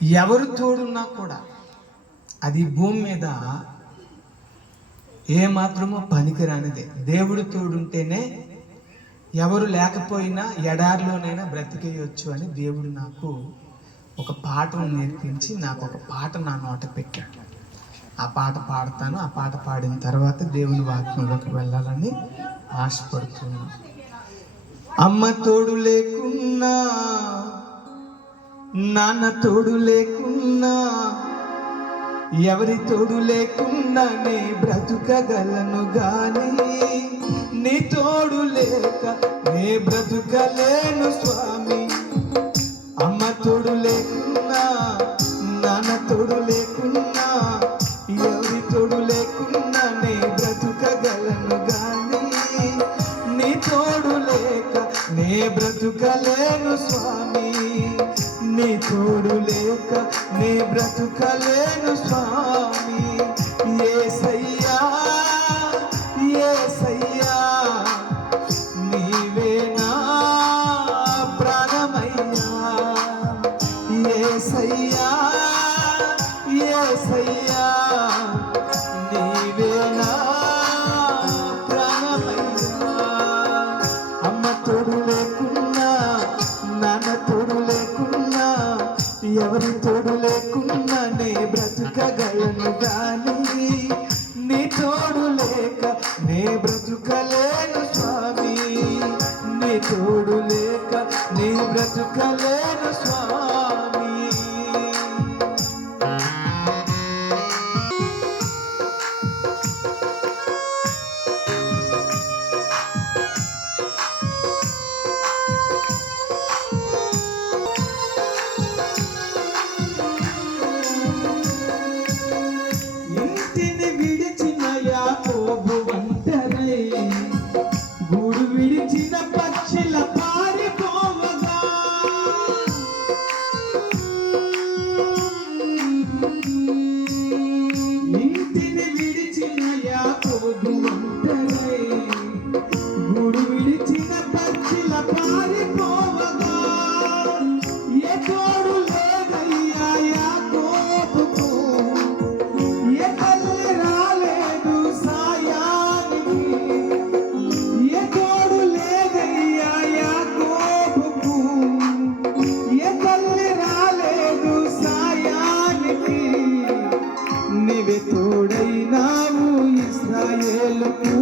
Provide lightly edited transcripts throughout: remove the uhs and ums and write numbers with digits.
ఎవరు తోడున్నా కూడా అది భూమి మీద ఏ మాత్రమో పనికిరానిదే. దేవుడు తోడుంటేనే ఎవరు లేకపోయినా ఎడారిలోనైనా బ్రతికేయొచ్చు అని దేవుడు నాకు ఒక పాటను నేర్పించి నాకు ఒక పాట నా నోట పెట్టాడు. ఆ పాట పాడతాను. ఆ పాట పాడిన తర్వాత దేవుని వాక్యంలోకి వెళ్ళాలని ఆశపడుతున్నాను. అమ్మ తోడు లేకున్నా, నాన్న తోడు లేకున్నా, ఎవరి తోడు లేకున్నా నే బ్రతుకగలను గాని, నీ తోడు లేక నే బ్రతుకలేను స్వామి. అమ్మ తోడు లేకున్నా, నాన్న తోడు లేకున్నా, ఎవరి తోడు లేకున్నా నే బ్రతుకగలను గాని, నీ తోడు లేక నే బ్రతుకలేను స్వామి. నీ తోడు లేక నే బ్రతుకలేను స్వామి. యేసయ్యా యేసయ్యా నీవే నా ప్రాణమయ్యా. యేసయ్యా యేసయ్యా నీవే నా ప్రాణమయ్యా. అమ్మ తోడు లేకున్నా, నాన్న తోడు లేకున్నా, ఎవరి తోడు లేకున్నా నే బ్రతుకగలను గాని, నీ తోడు లేక నే బ్రతుకలేను స్వామి. నీ తోడు లేక నే బ్రతుకలేను స్వామి. ఇంటిని విడిచిన యాకోబు ఒంటరై, గూడు విడిచిన పక్షుల పారిపోవగా, ఇంటిని విడిచిన యాకోబు ఒంటరై, గూడు విడిచిన పక్షుల పారిపోవగా, ఏ తోడు లేదయ్యా యాకోబుకు, ఏ తల్లి రాలేదు సాయానికి. ఏ తోడు లేదయ్యా యాకోబుకు, ఏ తల్లి రాలేదు సాయానికి. నీవే తోడైనావు ఇశ్రాయేలుకు,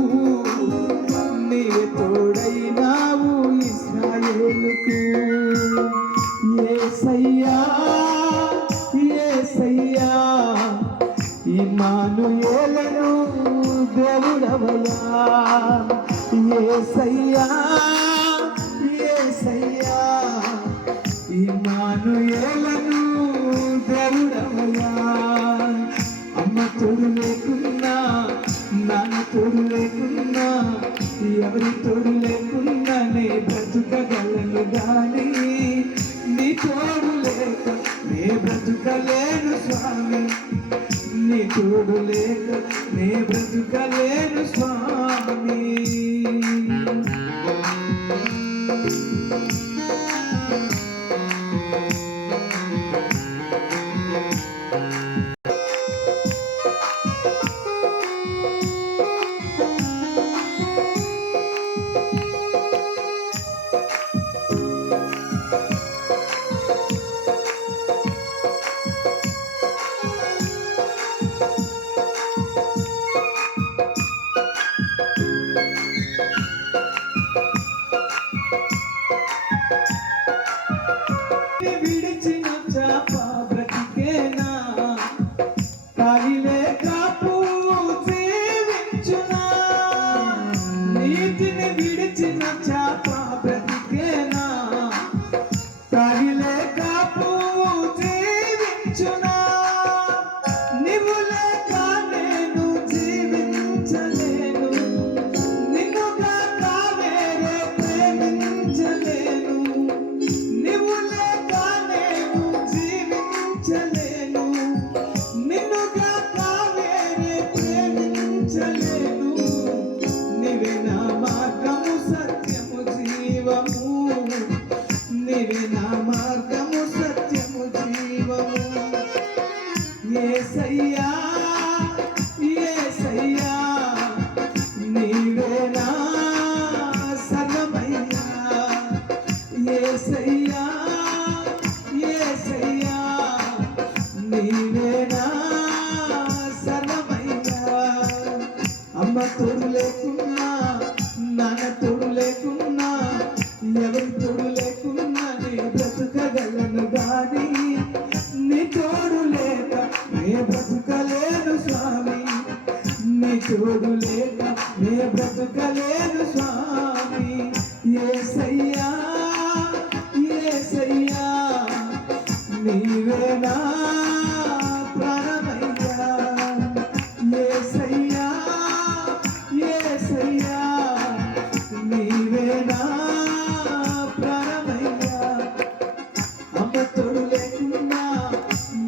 నీవే తోడైనావు ఇశ్రాయేలుకు. యేసయ్యా యేసయ్యా ఇమ్మానుయేలను దేవుడవయ్యా. యేసయ్యా యేసయ్యా ఇమ్మానుయేలను దేవుడవయ్యా. అమ్మ తోడు లేకున్నా, నాన్న తోడు లేకున్నా, ఎవరి తోడు లేకున్నా నే బ్రతుకగలను గాని, నీ తోడు లేక నే బ్రతుకలేను స్వామి. నీ తోడు లేక నే బ్రతుకలేను స్వామి. గాని నీ తోడు లేక నే బ్రతుకలేను స్వామి, నీ తోడు లేక నే బ్రతుకలేను స్వామి. యేసయ్యా యేసయ్యా నీవేనా ప్రాణమయ్యా, యేసయ్యా యేసయ్యా నీవేనా ప్రాణమయ్యా. అమ్మ తోడు లేకున్నా,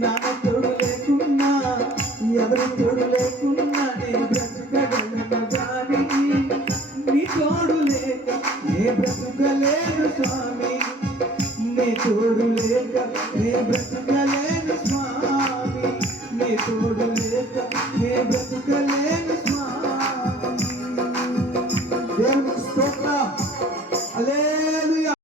నాన్న తోడు లేకున్నా, ఎవరి తోడు లేకున్నా నే బ్రతకగలను గాని నీ తోడు లేక నే బ్రతకలేను స్వామి, నీ తోడు లేక నే బ్రతకలేను స్వామి, నీ తోడు లేక నే బ్రతక